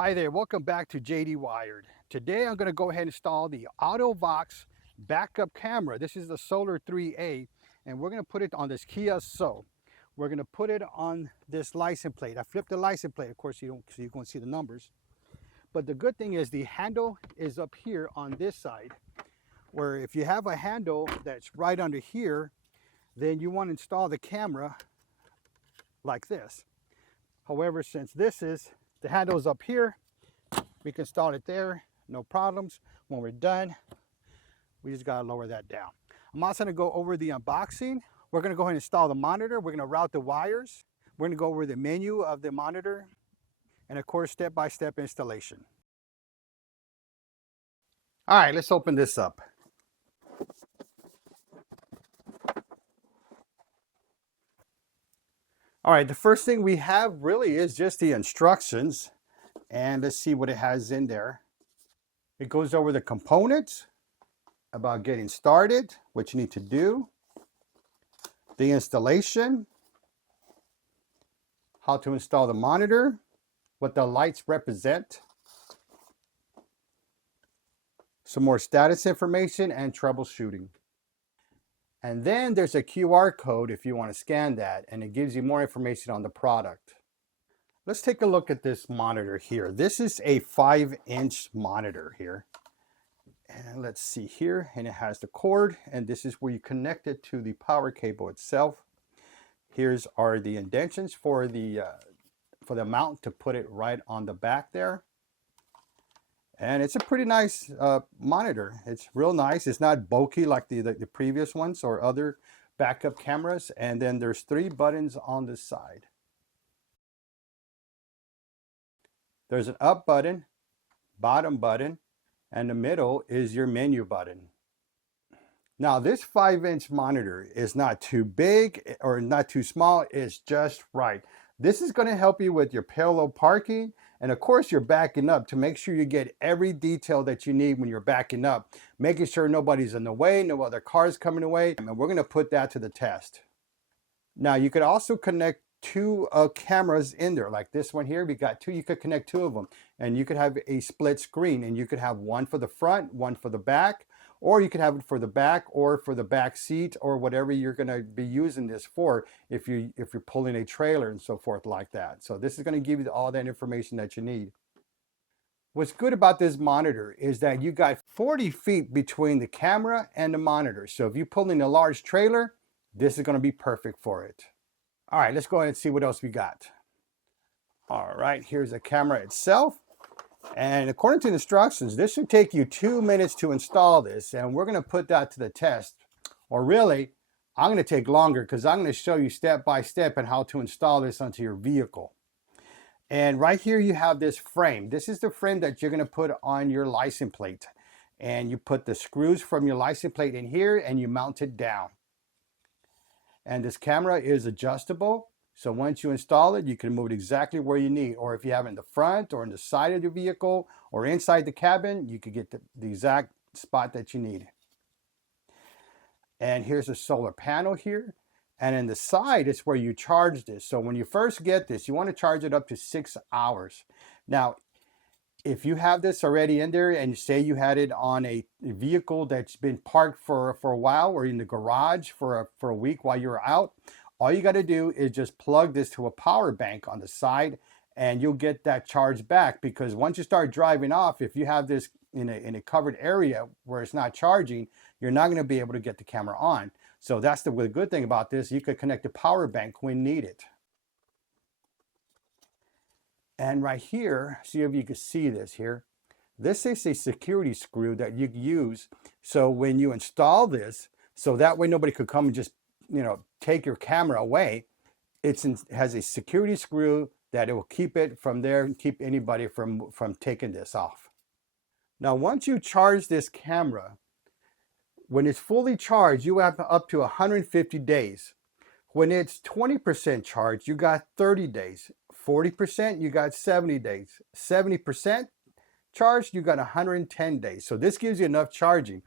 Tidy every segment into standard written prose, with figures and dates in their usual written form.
Hi there, welcome back to JD Wired. Today I'm going to go ahead and install the AUTO-VOX backup camera. This is the Solar 3A, and we're going to put it on this Kia Soul. We're going to put it on this license plate. I flipped the license plate, of course you can see the numbers. But the good thing is the handle is up here on this side, where if you have a handle that's right under here, then you want to install the camera like this. However, since the handle is up here, we can install it there, no problems. When we're done, we just gotta lower that down. I'm also gonna go over the unboxing. We're gonna go ahead and install the monitor. We're gonna route the wires. We're gonna go over the menu of the monitor, and of course, step-by-step installation. All right, let's open this up. All right, the first thing we have really is just the instructions, and let's see what it has in there. It goes over the components, about getting started, what you need to do, the installation, how to install the monitor, what the lights represent, some more status information, and troubleshooting. And then there's a QR code if you want to scan that, and it gives you more information on the product. Let's take a look at this monitor here. This is a 5-inch monitor here. And let's see here, and it has the cord, and this is where you connect it to the power cable itself. Here's are the indentions for the mount to put it right on the back there. And it's a pretty nice monitor. It's real nice. It's not bulky like the previous ones or other backup cameras. And then there's 3 buttons on the side. There's an up button, bottom button, and the middle is your menu button. Now this 5-inch monitor is not too big or not too small, it's just right. This is going to help you with your parallel parking, and of course you're backing up to make sure you get every detail that you need when you're backing up, making sure nobody's in the way, no other cars coming away, and we're going to put that to the test. Now you could also connect 2 cameras in there, like this one here. We got 2, you could connect 2 of them, and you could have a split screen, and you could have one for the front, one for the back, or you could have it for the back or for the back seat, or whatever you're going to be using this for if you're pulling a trailer and so forth like that. So this is going to give you all that information that you need. What's good about this monitor is that you got 40 feet between the camera and the monitor. So if you're pulling a large trailer, this is going to be perfect for it. All right, let's go ahead and see what else we got. All right, here's the camera itself. And according to the instructions, this should take you 2 minutes to install this. And we're going to put that to the test. Or really, I'm going to take longer because I'm going to show you step by step on how to install this onto your vehicle. And right here you have this frame. This is the frame that you're going to put on your license plate. And you put the screws from your license plate in here and you mount it down. And this camera is adjustable. So once you install it, you can move it exactly where you need. Or if you have it in the front or in the side of the vehicle or inside the cabin, you could get the exact spot that you need. And here's a solar panel here. And in the side is where you charge this. So when you first get this, you want to charge it up to 6 hours. Now, if you have this already in there and say you had it on a vehicle that's been parked for a while or in the garage for a week while you're out, all you got to do is just plug this to a power bank on the side and you'll get that charge back, because once you start driving off, if you have this in a covered area where it's not charging, you're not going to be able to get the camera on. So that's the good thing about this. You could connect a power bank when needed. And right here, see if you can see this here. This is a security screw that you use. So when you install this, so that way nobody could come and just, take your camera away. It has a security screw that it will keep it from there and keep anybody from taking this off. Now, once you charge this camera, when it's fully charged, you have up to 150 days. When it's 20% charged, you got 30 days. 40%, you got 70 days. 70% charged, you got 110 days. So this gives you enough charging.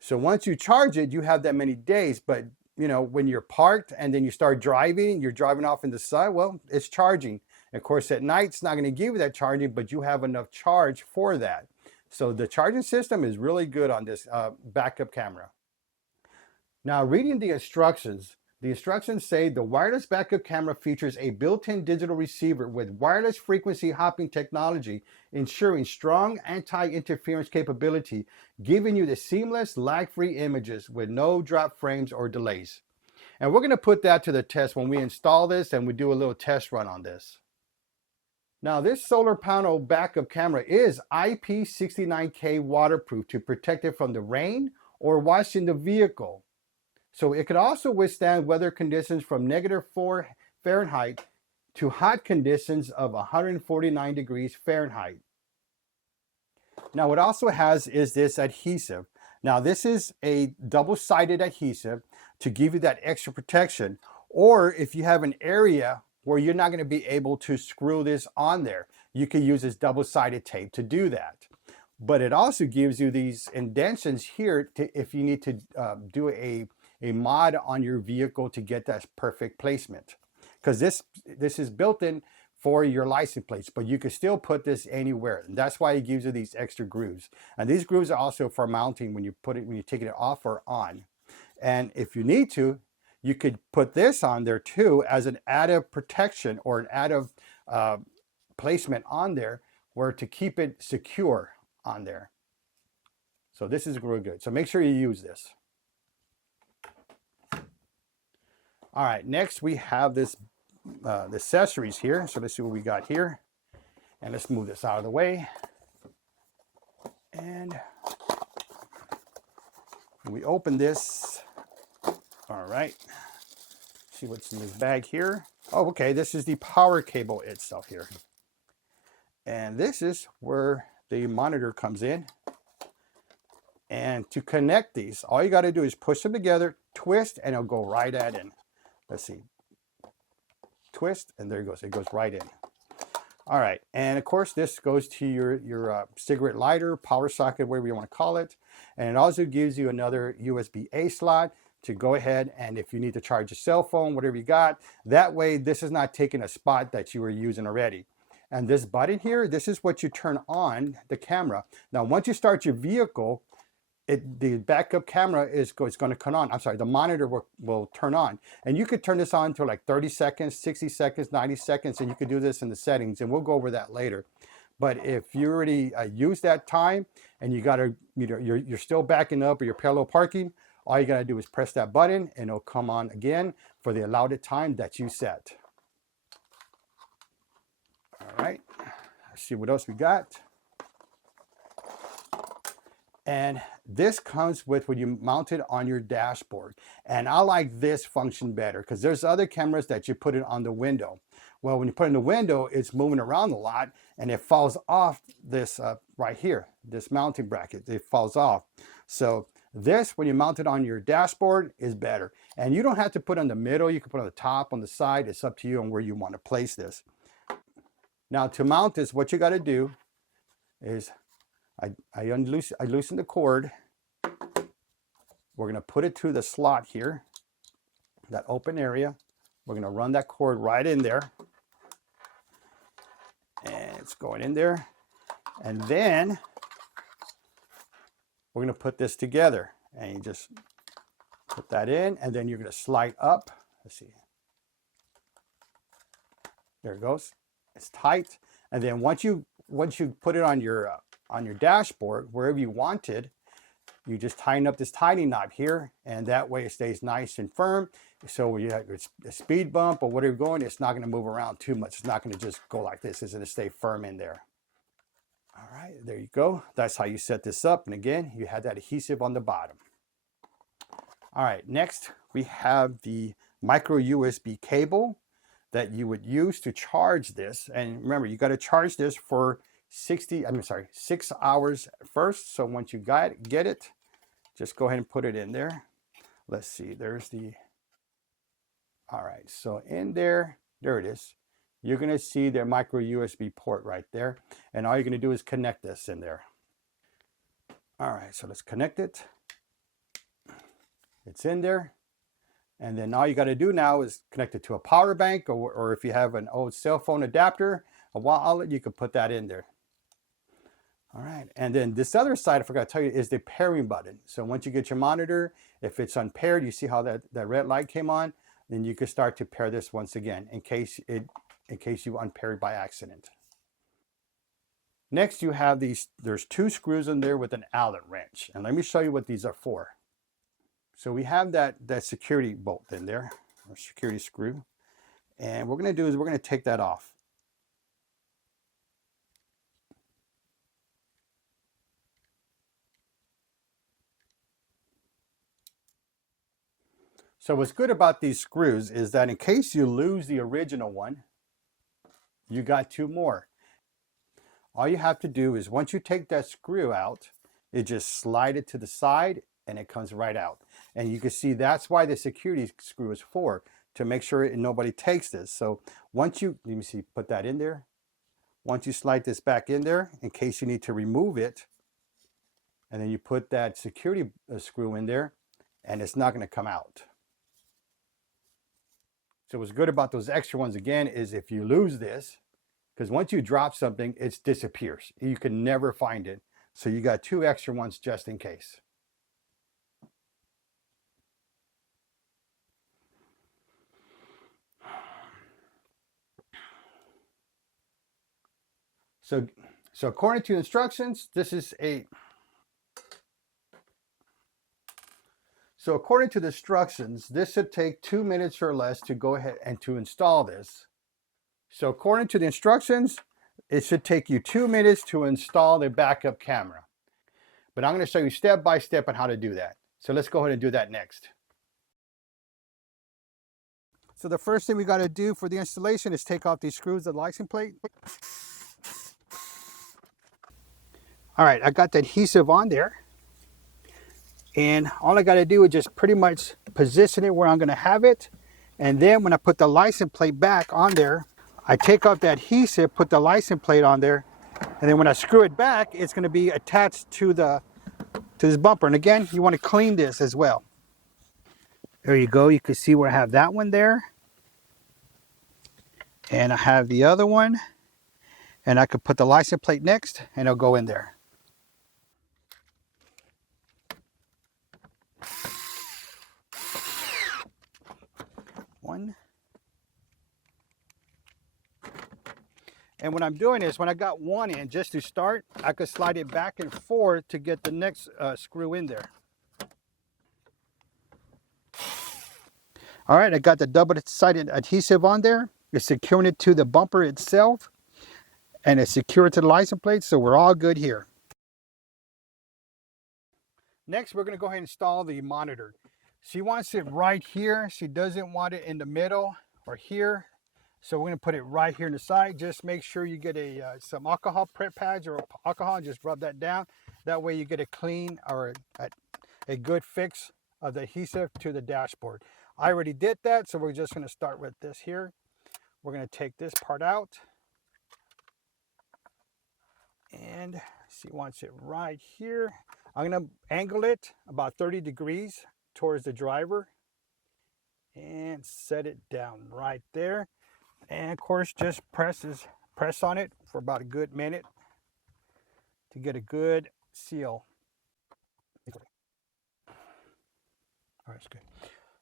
So once you charge it, you have that many days. But when you're parked and then you start driving, you're driving off in the sun, well, it's charging. Of course, at night, it's not going to give you that charging, but you have enough charge for that. So the charging system is really good on this backup camera. Now, reading the instructions say the wireless backup camera features a built-in digital receiver with wireless frequency hopping technology, ensuring strong anti-interference capability, giving you the seamless, lag-free images with no drop frames or delays. And we're going to put that to the test when we install this and we do a little test run on this. Now, this solar panel backup camera is IP69K waterproof to protect it from the rain or washing the vehicle. So it could also withstand weather conditions from -4 Fahrenheit to hot conditions of 149 degrees Fahrenheit. Now, what it also has is this adhesive. Now, this is a double-sided adhesive to give you that extra protection. Or if you have an area where you're not going to be able to screw this on there, you can use this double-sided tape to do that. But it also gives you these indentions here if you need to do a mod on your vehicle to get that perfect placement, because this is built in for your license plates, but you can still put this anywhere, and that's why it gives you these extra grooves. And these grooves are also for mounting when you're taking it off or on. And if you need to, you could put this on there too as an added protection or an added placement on there where to keep it secure on there. So this is really good. So make sure you use this. All right, next we have this the accessories here. So let's see what we got here. And let's move this out of the way. And we open this. All right. See what's in this bag here. Oh, okay, this is the power cable itself here. And this is where the monitor comes in. And to connect these, all you got to do is push them together, twist, and it'll go right at in. Let's see. Twist, and there it goes. It goes right in. All right, and of course, this goes to your cigarette lighter, power socket, whatever you want to call it. And it also gives you another USB-A slot to go ahead, and if you need to charge your cell phone, whatever you got, that way this is not taking a spot that you were using already. And this button here, this is what you turn on the camera. Now, once you start your vehicle, the backup camera is going to come on. I'm sorry, the monitor will turn on. And you could turn this on to like 30 seconds, 60 seconds, 90 seconds, and you could do this in the settings, and we'll go over that later. But if you already use that time and you're still backing up or you're parallel parking, all you got to do is press that button and it'll come on again for the allotted time that you set. All right, let's see what else we got. And this comes with when you mount it on your dashboard. And I like this function better because there's other cameras that you put it on the window. Well, when you put it in the window, it's moving around a lot and it falls off this right here, this mounting bracket, it falls off. So this, when you mount it on your dashboard, is better. And you don't have to put it in the middle. You can put it on the top, on the side. It's up to you on where you want to place this. Now, to mount this, what you got to do is I loosen the cord. We're going to put it to the slot here, that open area. We're going to run that cord right in there. And it's going in there. And then we're going to put this together. And you just put that in, and then you're going to slide up. Let's see. There it goes. It's tight. And then once you put it on your dashboard, wherever you want it, you just tighten up this tiny knot here, and that way it stays nice and firm. So when you have a speed bump or whatever you're going, it's not going to move around too much. It's not going to just go like this. It's going to stay firm in there. All right, there you go. That's how you set this up. And again, you have that adhesive on the bottom. All right, next we have the micro USB cable that you would use to charge this. And remember, you got to charge this for 6 hours first. So once you get it, just go ahead and put it in there. Let's see, there's the, all right, so in there it is. You're gonna see the micro USB port right there. And all you're gonna do is connect this in there. All right, so let's connect it. It's in there. And then all you got to do now is connect it to a power bank, or if you have an old cell phone adapter, a wall outlet, you can put that in there. All right, and then this other side, I forgot to tell you, is the pairing button. So once you get your monitor, if it's unpaired, you see how that red light came on, then you can start to pair this once again in case you unpaired by accident. Next, you have there's 2 screws in there with an outlet wrench. And let me show you what these are for. So we have that security bolt in there, or security screw. And what we're going to do is we're going to take that off. So what's good about these screws is that in case you lose the original one, you got 2 more. All you have to do is once you take that screw out, it just slide it to the side and it comes right out. And you can see that's why the security screw is for, to make sure nobody takes this. So once you, let me see, put that in there. Once you slide this back in there, in case you need to remove it, and then you put that security screw in there, and it's not going to come out. So what's good about those extra ones, again, is if you lose this, because once you drop something, it disappears. You can never find it. So you got 2 extra ones just in case. So according to instructions, So according to the instructions, this should take 2 minutes or less to go ahead and to install this. So according to the instructions, it should take you 2 minutes to install the backup camera. But I'm going to show you step by step on how to do that. So let's go ahead and do that next. So the first thing we got to do for the installation is take off these screws of the license plate. All right, I got the adhesive on there. And all I got to do is just pretty much position it where I'm going to have it. And then when I put the license plate back on there, I take off the adhesive, put the license plate on there, and then when I screw it back, it's going to be attached to this bumper. And again, you want to clean this as well. There you go. You can see where I have that one there. And I have the other one. And I could put the license plate next, and it'll go in there. One. And what I'm doing is when I got one in, just to start, I could slide it back and forth to get the next screw in there. All right, I got the double-sided adhesive on there. It's securing it to the bumper itself, and it's secured to the license plate, so we're all good here. Next, we're going to go ahead and install the monitor. She wants it right here. She doesn't want it in the middle or here. So we're going to put it right here in the side. Just make sure you get some alcohol prep pads or alcohol and just rub that down. That way you get a clean or a good fix of the adhesive to the dashboard. I already did that, so we're just going to start with this here. We're going to take this part out. And she wants it right here. I'm going to angle it about 30 degrees towards the driver and set it down right there. And of course, just press on it for about a good minute to get a good seal. All right, that's good.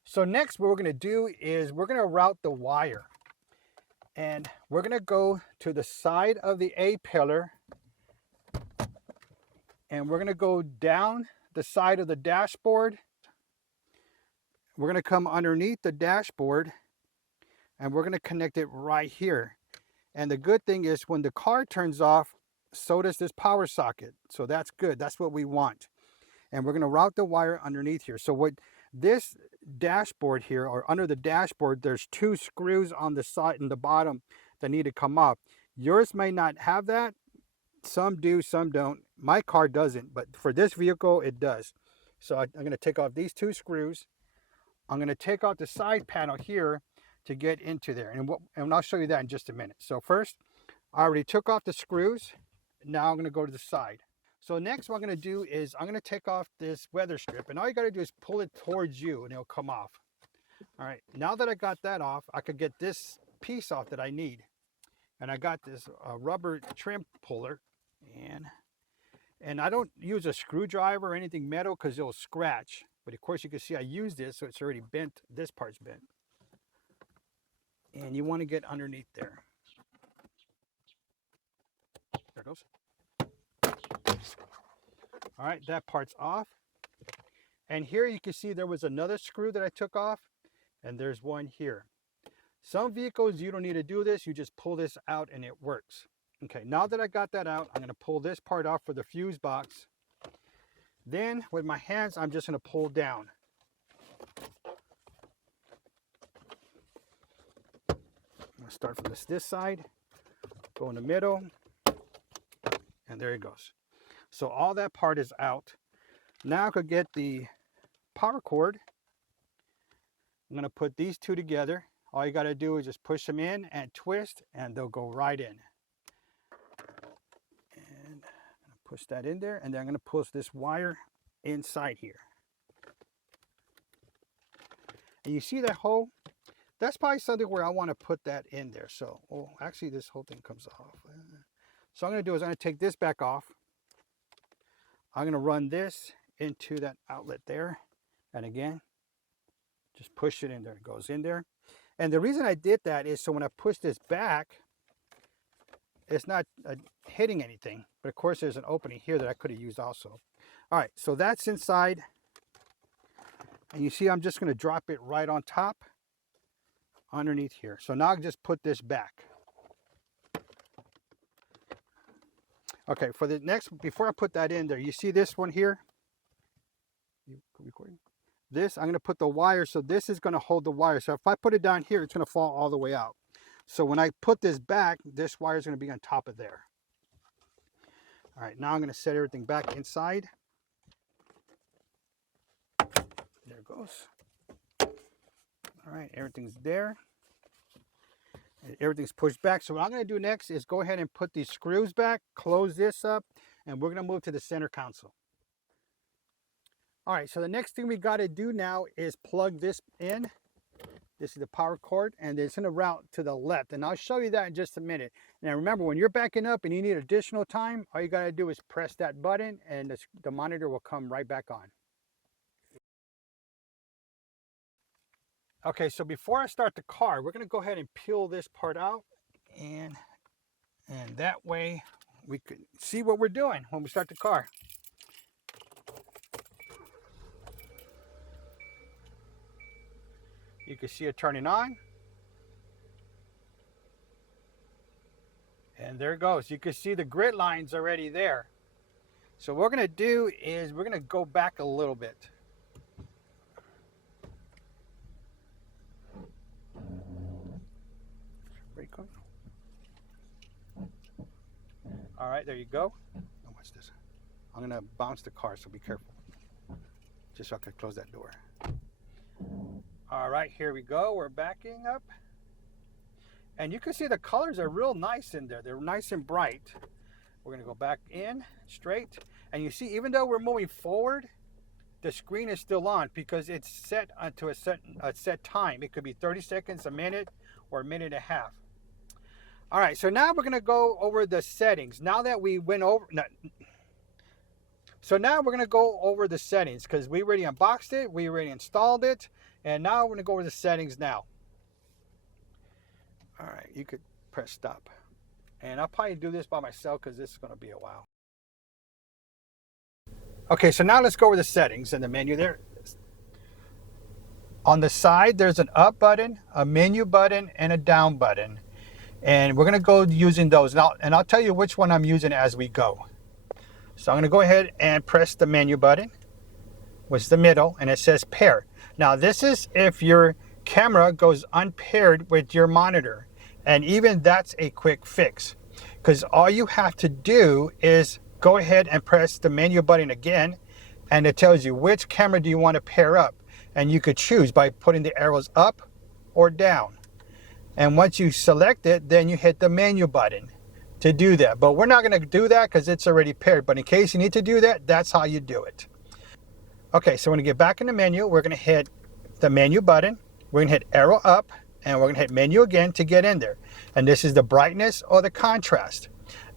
So next, what we're going to do is we're going to route the wire. And we're going to go to the side of the A pillar. And we're going to go down the side of the dashboard. We're going to come underneath the dashboard. And we're going to connect it right here. And the good thing is when the car turns off, so does this power socket. So that's good. That's what we want. And we're going to route the wire underneath here. So what this dashboard here, or under the dashboard, there's 2 screws on the side and the bottom that need to come off. Yours may not have that. Some do, some don't. My car doesn't, but for this vehicle, it does. So I'm going to take off these 2 screws. I'm going to take out the side panel here to get into there. And I'll show you that in just a minute. So first, I already took off the screws. Now I'm going to go to the side. So next what I'm going to do is I'm going to take off this weather strip. And all you got to do is pull it towards you and it'll come off. All right, now that I got that off, I could get this piece off that I need. And I got this rubber trim puller, and I don't use a screwdriver or anything metal because it'll scratch. But of course you can see I used this, so it's already bent. This part's bent. And you want to get underneath there. There it goes. All right, that part's off. And here you can see there was another screw that I took off, and there's one here. Some vehicles you don't need to do this, you just pull this out and it works. Okay, now that I got that out, I'm going to pull this part off for the fuse box. Then with my hands, I'm just going to pull down. I'm going to start from this side, go in the middle, and there it goes. So all that part is out. Now I could get the power cord. I'm going to put these two together. All you got to do is just push them in and twist, and they'll go right in. And I'm going to push that in there, and then I'm going to push this wire inside here. And you see that hole? That's probably something where I want to put that in there. So, oh, actually this whole thing comes off. So I'm going to do is I'm going to take this back off. I'm going to run this into that outlet there. And again, just push it in there. It goes in there. And the reason I did that is so when I push this back, it's not hitting anything. But of course, there's an opening here that I could have used also. All right, so that's inside. And you see, I'm just going to drop it right on top underneath here. So now I just put this back. Okay, for the next, before I put that in there, you see this one here? You recording? This, I'm going to put the wire, so this is going to hold the wire. So if I put it down here, it's going to fall all the way out. So when I put this back, this wire is going to be on top of there. All right, now I'm going to set everything back inside. There it goes. All right, everything's there. And everything's pushed back. So what I'm going to do next is go ahead and put these screws back, close this up, and we're going to move to the center console. All right, so the next thing we got to do now is plug this in. This is the power cord, and it's going to route to the left. And I'll show you that in just a minute. Now remember, when you're backing up and you need additional time, all you got to do is press that button, and the monitor will come right back on. Okay, so before I start the car, we're going to go ahead and peel this part out, and that way we can see what we're doing when we start the car. You can see it turning on. And there it goes. You can see the grid lines already there. So what we're going to do is we're going to go back a little bit. All right, there you go. Now watch this. I'm going to bounce the car, so be careful. Just so I can close that door. All right, here we go. We're backing up. And you can see the colors are real nice in there. They're nice and bright. We're going to go back in straight. And you see, even though we're moving forward, the screen is still on because it's set to a set time. It could be 30 seconds, a minute, or a minute and a half. All right, so now we're going to go over the settings. Now that we went over... So now we're going to go over the settings because we already unboxed it. We already installed it. And now we're going to go over the settings now. All right, you could press stop. And I'll probably do this by myself because this is going to be a while. Okay, so now let's go over the settings in the menu there. On the side, there's an up button, a menu button, and a down button. And we're going to go using those. And I'll tell you which one I'm using as we go. So I'm going to go ahead and press the menu button, which is the middle, and it says pair. Now this is if your camera goes unpaired with your monitor. And even that's a quick fix. Because all you have to do is go ahead and press the menu button again, and it tells you which camera do you want to pair up. And you could choose by putting the arrows up or down. And once you select it, then you hit the menu button to do that. But we're not going to do that because it's already paired. But in case you need to do that, that's how you do it. Okay, so when we get back in the menu, we're going to hit the menu button. we're gonna hit arrow up, and we're gonna hit menu again to get in there. And this is the brightness or the contrast.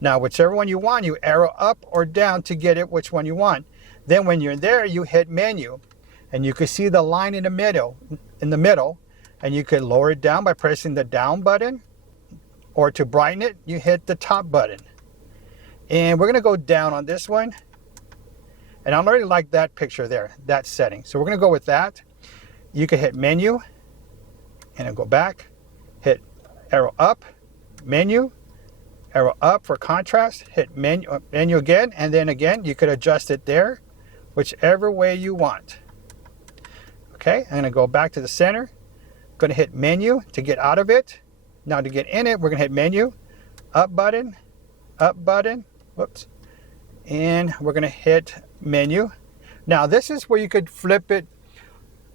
Now, whichever one you want, you arrow up or down to get it which one you want. Then when you're there, you hit menu, and you can see the line in the middle, and you can lower it down by pressing the down button, or to brighten it, you hit the top button. And we're gonna go down on this one. And I already like that picture there, that setting. So we're gonna go with that. You can hit menu, and then go back, hit arrow up, menu, arrow up for contrast, hit menu again, and then again, you could adjust it there, whichever way you want. Okay, I'm gonna go back to the center, gonna hit menu to get out of it. Now to get in it, we're gonna hit menu, up button, whoops, and we're gonna hit menu. Now this is where you could flip it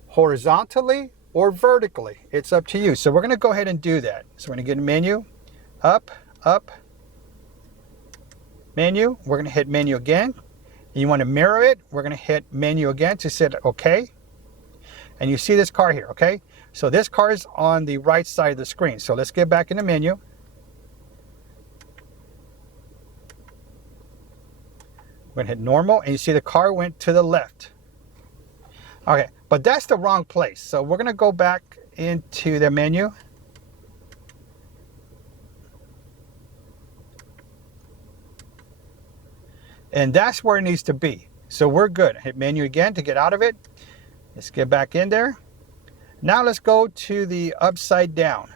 horizontally or vertically. It's up to you. So we're gonna go ahead and do that. So we're gonna get menu, up, menu. We're gonna hit menu again. And you wanna mirror it, we're gonna hit menu again to set okay. And you see this car here, okay? So this car is on the right side of the screen. So let's get back in the menu. We're gonna hit normal, and you see the car went to the left. Okay, but that's the wrong place. So we're gonna go back into the menu. And that's where it needs to be. So we're good. Hit menu again to get out of it. Let's get back in there. Now let's go to the upside down.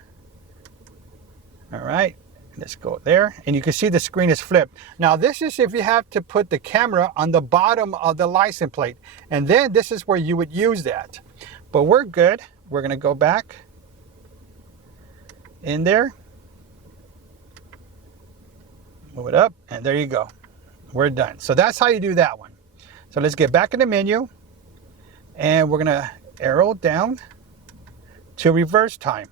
All right, let's go there. And you can see the screen is flipped. Now this is if you have to put the camera on the bottom of the license plate. And then this is where you would use that. But we're good. We're gonna go back in there. Move it up, and there you go. We're done. So that's how you do that one. So let's get back in the menu, and we're gonna arrow down to reverse time.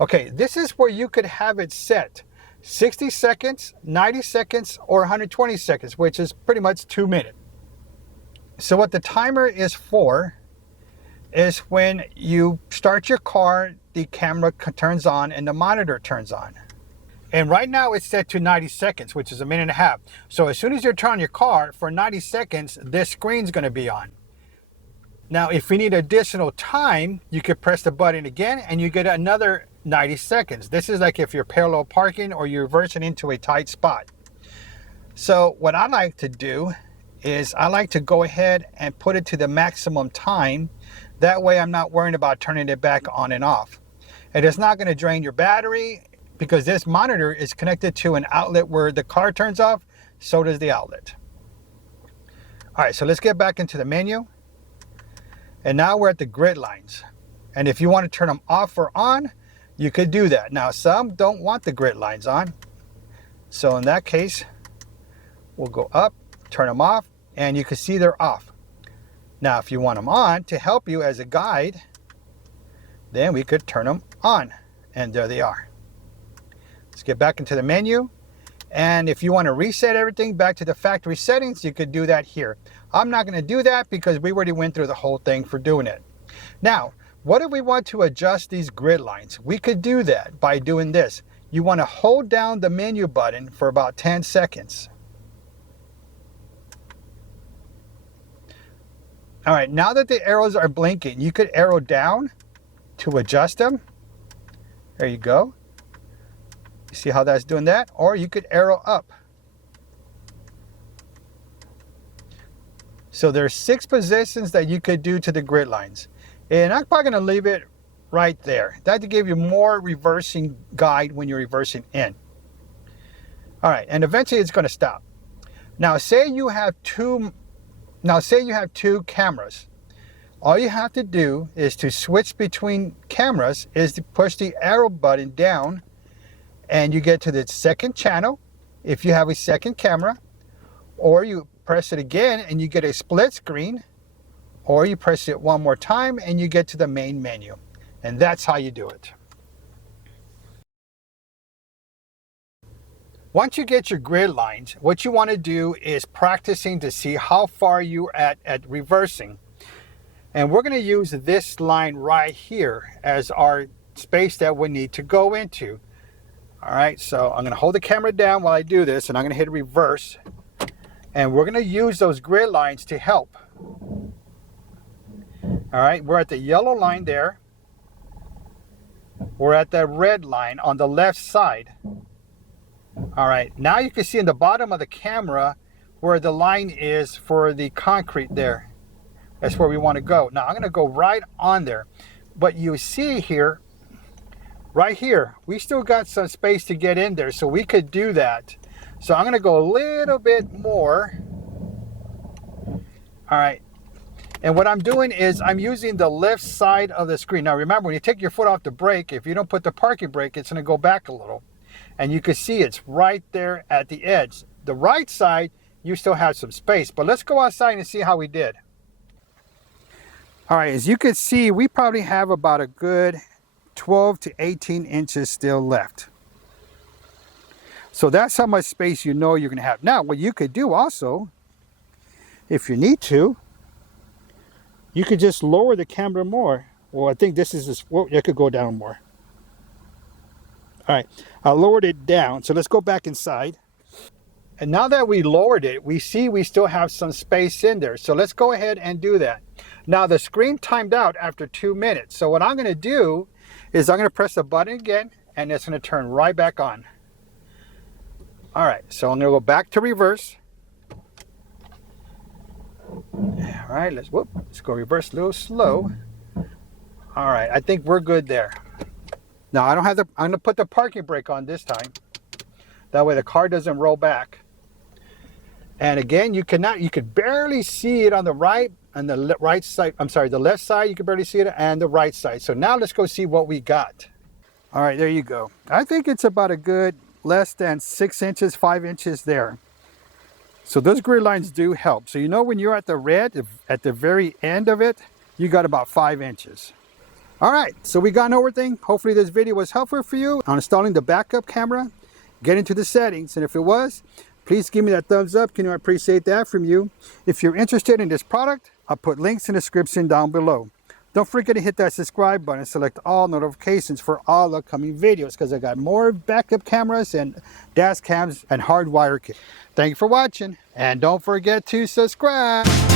Okay, this is where you could have it set 60 seconds, 90 seconds, or 120 seconds, which is pretty much 2 minutes. So what the timer is for is when you start your car, the camera turns on and the monitor turns on. And right now it's set to 90 seconds, which is a minute and a half. So as soon as you turn on your car for 90 seconds, this screen's gonna be on. Now, if you need additional time, you could press the button again and you get another 90 seconds. This is like if you're parallel parking or you're reversing into a tight spot. So what I like to do is I like to go ahead and put it to the maximum time. That way I'm not worrying about turning it back on and off. And it's not gonna drain your battery, because this monitor is connected to an outlet where the car turns off, so does the outlet. All right, so let's get back into the menu. And now we're at the grid lines. And if you want to turn them off or on, you could do that. Now, some don't want the grid lines on. So in that case, we'll go up, turn them off, and you can see they're off. Now, if you want them on to help you as a guide, then we could turn them on. And there they are. Let's get back into the menu. And if you want to reset everything back to the factory settings, you could do that here. I'm not going to do that because we already went through the whole thing for doing it. Now, what if we want to adjust these grid lines? We could do that by doing this. You want to hold down the menu button for about 10 seconds. All right, now that the arrows are blinking, you could arrow down to adjust them. There you go. You see how that's doing that? Or you could arrow up. So there's 6 positions that you could do to the grid lines. And I'm probably gonna leave it right there. That to give you more reversing guide when you're reversing in. All right, and eventually it's gonna stop. Now say you have two cameras. All you have to do is to switch between cameras is to push the arrow button down, and you get to the second channel if you have a second camera, or you press it again and you get a split screen, or you press it one more time and you get to the main menu. And that's how you do it. Once you get your grid lines, what you want to do is practicing to see how far you're at reversing. And we're going to use this line right here as our space that we need to go into. All right, so I'm going to hold the camera down while I do this, and I'm going to hit reverse. And we're going to use those grid lines to help. All right, we're at the yellow line there. We're at the red line on the left side. All right, now you can see in the bottom of the camera where the line is for the concrete there. That's where we want to go. Now I'm going to go right on there. But you see here, right here, we still got some space to get in there, so we could do that. So I'm going to go a little bit more. All right. And what I'm doing is I'm using the left side of the screen. Now remember, when you take your foot off the brake, if you don't put the parking brake, it's going to go back a little. And you can see it's right there at the edge. The right side, you still have some space. But let's go outside and see how we did. All right, as you can see, we probably have about a good 12 to 18 inches still left. So that's how much space you know you're going to have. Now, what you could do also, if you need to, you could just lower the camera more. Well, I think this is just, well, it could go down more. All right, I lowered it down. So let's go back inside. And now that we lowered it, we see we still have some space in there. So let's go ahead and do that. Now the screen timed out after 2 minutes. So what I'm going to do is I'm going to press the button again, and it's going to turn right back on. All right, so I'm going to go back to reverse. All right, let's go reverse a little slow. All right, I think we're good there. Now I'm going to put the parking brake on this time. That way the car doesn't roll back. And again, you could barely see it on the right and the right side. I'm sorry, the left side, you can barely see it, and the right side. So now let's go see what we got. All right, there you go. I think it's about a good less than 6 inches, 5 inches there. So those grid lines do help. So you know when you're at the red, at the very end of it, you got about 5 inches. All right, so we got everything. Hopefully this video was helpful for you on installing the backup camera. Get into the settings, and if it was, please give me that thumbs up. I appreciate that from you. If you're interested in this product, I'll put links in the description down below. Don't forget to hit that subscribe button and select all notifications for all upcoming videos, because I got more backup cameras and dash cams and hardwire kits. Thank you for watching, and don't forget to subscribe.